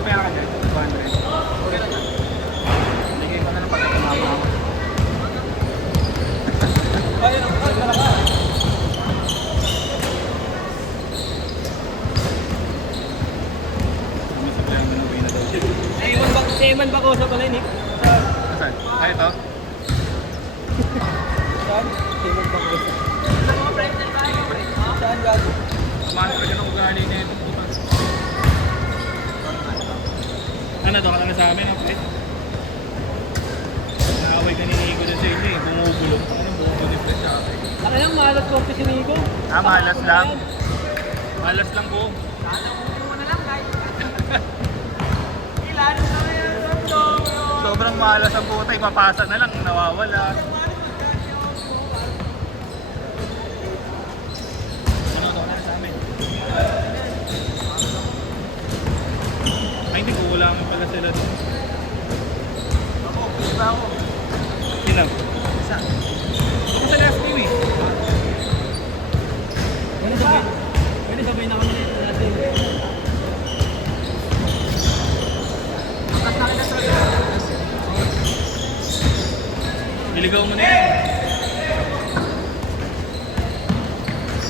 may pera ka dyan? 200. Okay lang yan. Ligay ko na lang pag tumama ako. Ayun ang pala ka. Sumisaplayang manuwi na daw siya. Eman ba ko sa pala ni? Saan? Ay, ito? Saan? Eman ba ko sa? Saan gago? Samahan ka dyan ang ugali na ito. Ano to? Ano sa amin? Okay. Naaway ka ni Nico dun sa inyo eh. Bumubulong. Ano bumubulong ni Fred sa akin? Ano lang, malas ko si Nico. Ah, malas lang. Malas lang po. Sobrang malas ang puta. Ipapasa na lang. Nawawala. Ano to? Ano sa amin? Ay, hindi ko. Wala kami pala sila doon. Ako. Iba ako. Sino? Isa. Ako sa last ko eh. Pwede sabay na kami natin. Iligaw mo na yan.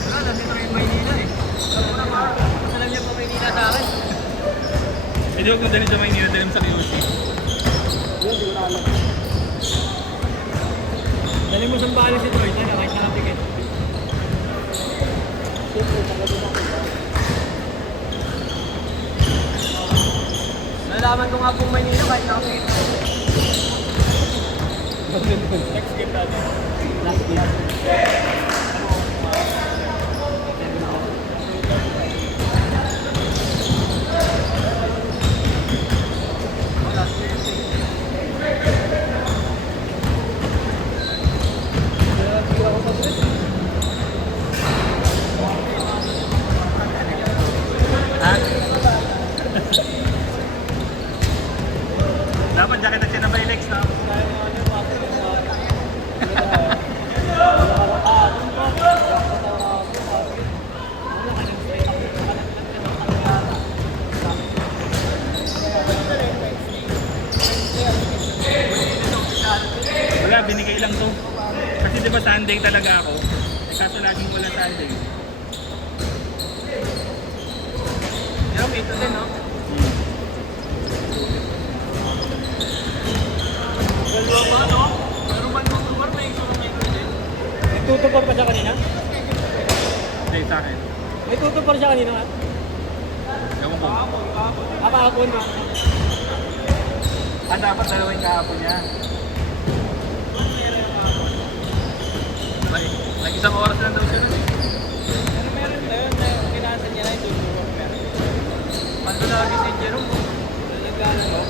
Wala, nandito yung Maynila eh. Alam niya pa Maynila sa akin. Eh, di huwag mo dalhin sa Maynila, dalhin sa QC. Yun, di ko na alam. Dali mo sa bali si Troy, tayo kahit na natin eh. Nalaman ko nga pong Maynila kahit nakakita. Next game natin. Last game. Ha? Dapat jacket at siya na may legs na. Wala, binigay lang to. Kasi di ba Sunday talaga ako? Eh, kaso laging wala Sunday. Pero may ito din, no? Dalawa ba, no? Pero man mo tubar, may ito din. Nagtutupar pa siya kanina? Hindi, sa akin. May tutupar siya kanina nga? Ewan ko. Kapahapon ba? Ah, dapat dalawang kahapon niya. Nag-isang oras lang daw siya nun eh. Pero meron na yun, kinasan niya na yung tutupar. Pando lagi si Jerome, nagkala ba?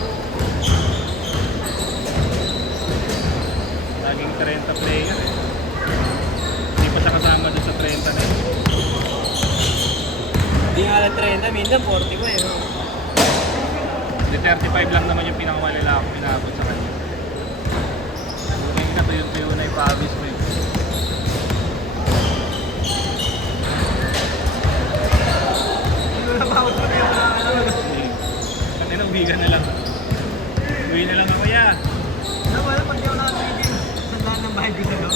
Laging 30 player eh. Hindi pa siya kasama doon sa 30 na yun. Hindi nga lang 30, minsan 40 ko eh. Hindi, 35 lang naman yung pinakamalala ako pinabot sa kanya. Ngayon ka tuyo-tuyo na yung pawis mo eh. Hindi na bawat mo na yung Kanina uwigan na lang. Uwi na lang ako ya. Ano ba, pag di ako nakatigil, sandaan ng bahay ko sa'yo?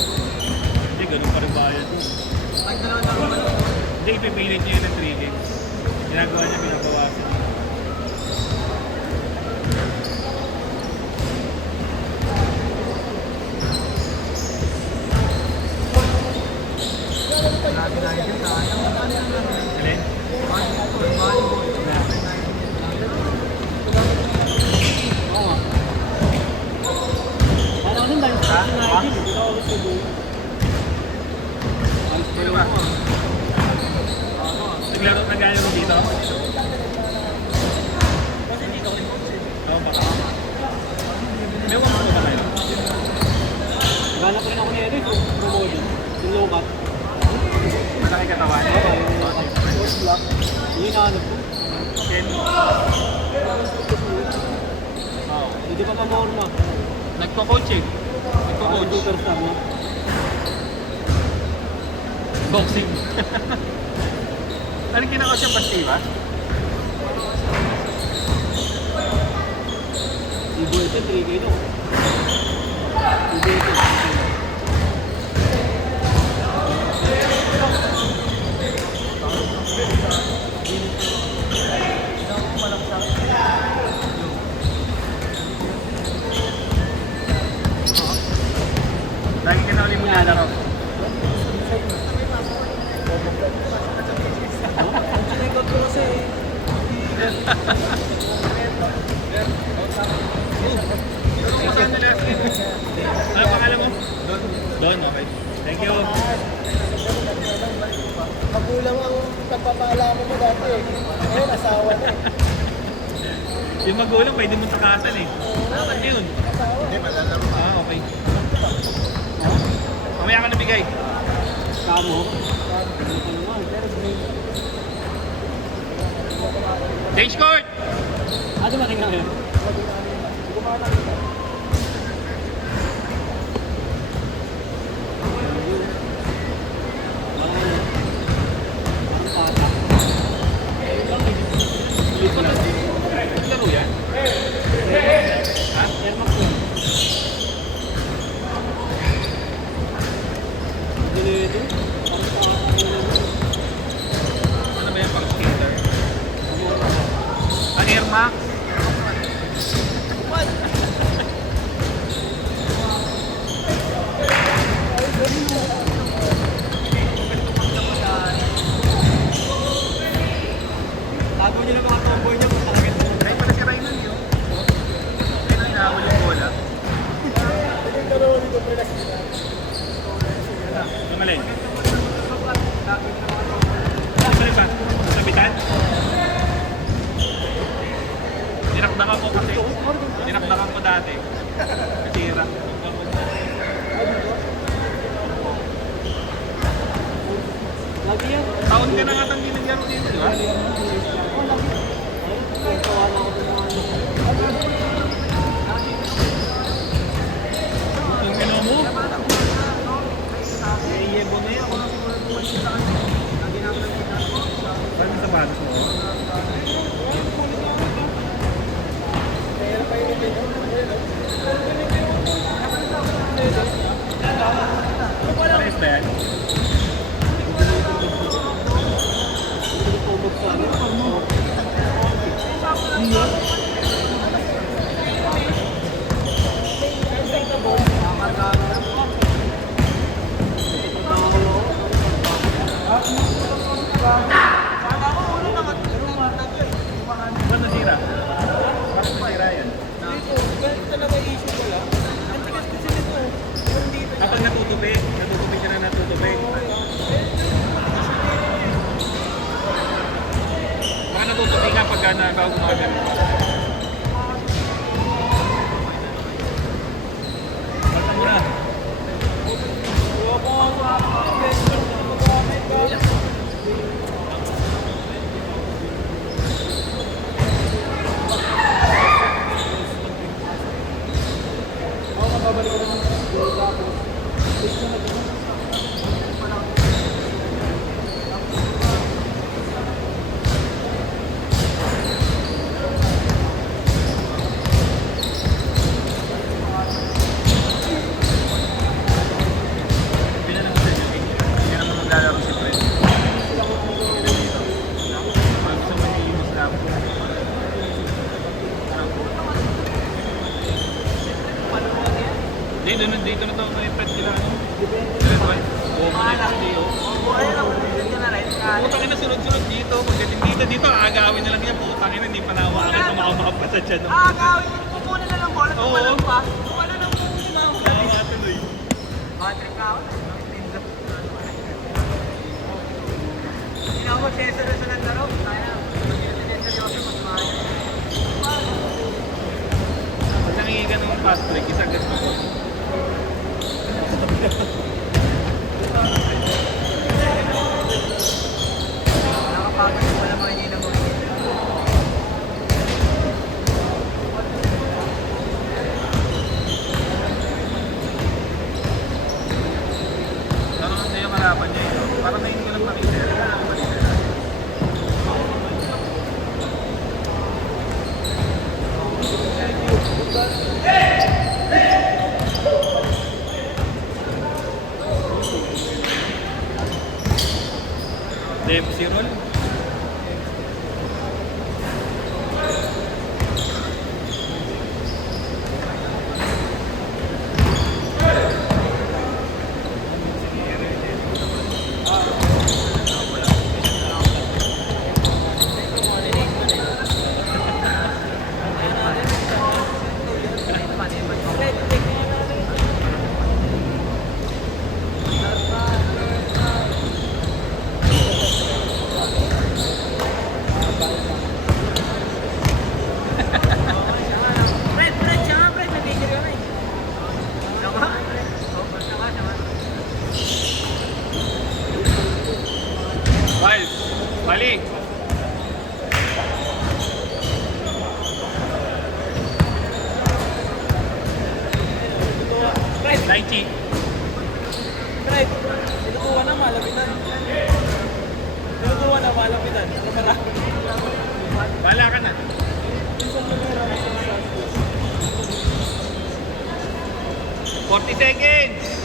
Hindi, ganun pa rin bayad mo. Pag dalawang tao ba lang? Hindi, ipipilit niya yun ng 3 games. Ginagawa niya, binabawasan niya. Lagi na yun, Alin? Ano din ba yung sa Nigel? Hindi ako gusto doon. Sino ba? Naglalaro dito? Kasi dito ko rin. Oo, baka. May one mo ba tayo? Naghanap rin ako ni Edo yung promotion. Yung low-cut. Malaki katawan? Oo, yung low-cut. Post block. Yun yung hanap ko. Ken? Oo. Hindi pa pa-morma. Nagko-coach eh. Nagko-coach. Superstar na. Boxing. Ano kinakaw siya pasti ba? Ibo ito, 3K no? Ibo ito, 3K. Lagi ka na ulit mo lalaro. Ano pangalan mo? Don, okay. Thank you. Magulang ang pagpapaalaman mo dati eh. Ngayon, asawa na eh. Yung magulang, pwede mo takasan eh. Dapat yun. Hindi, malalaro. Ah, okay. Mamaya ka nabigay. Kamo? Change court! Ano ba tingnan ngayon? Laro yan? Ha? Airmax yun. Dito? Ano ba yan pang skater? Ang Air Max? Tago nyo ng mga tomboy nyo kung talagang naman. Ay, pala si Raynon yun. Ayun ang inaawal yung bola. Gumaling. Gumaling ba? Sabitan? Dinakdakan ko kasi. Dinakdakan ko dati. Nasira. Lagi yan. Taon ka na nga tang ginagyan dito, di ba? Ang ginawa mo? Yebo na yan. Ako na siguro pumunta sa kanya. Lagi na ako nakita. Saan yung sapatos mo? Kaya pa yun din. Ayos ba yan? Ba't nasira? Bakit nasira yan? Kapag natutupi ka na natutupi. Baka natutupi ka pagka gumagano. Basta mo na. Hindi na naman maglalaro si Fred. Gusto mo i-imos lang. Dito na to may Fred sila. Fred, right? Oo, kasi putangin na sunod-sunod dito. Pagdating dito, aagawin na lang niya. Putangin na, hindi pa nawakan. Tumakapasa siya. Gawin mo, kukunin na lang bola. Oo. Tumalang pa. Wala nang kukunin. Matuloy. Patrick ka ako. Hindi ako mag-sensor sa naglaro. Kaya, mag-sensor yung mas mahal. Pag nangingi ka ng fast break, isagat mo. Nakapagod mo naman yun ang mga Parang sa'yo kalaban niya ito. Parang nahin ko lang makita. Tai Chi. Pre, tinutuwa na malapitan. Tinutuwa na malapitan. Ano pala? Bahala ka na. Minsan mo meron ako sa 40 seconds.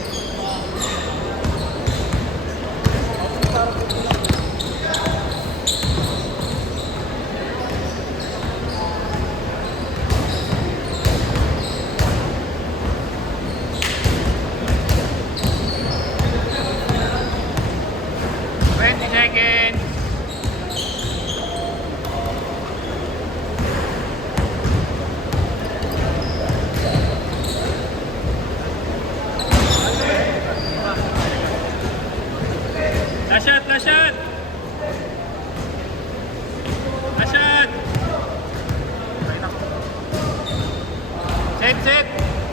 Seconds. Last shot, last shot. Last shot. Set, set.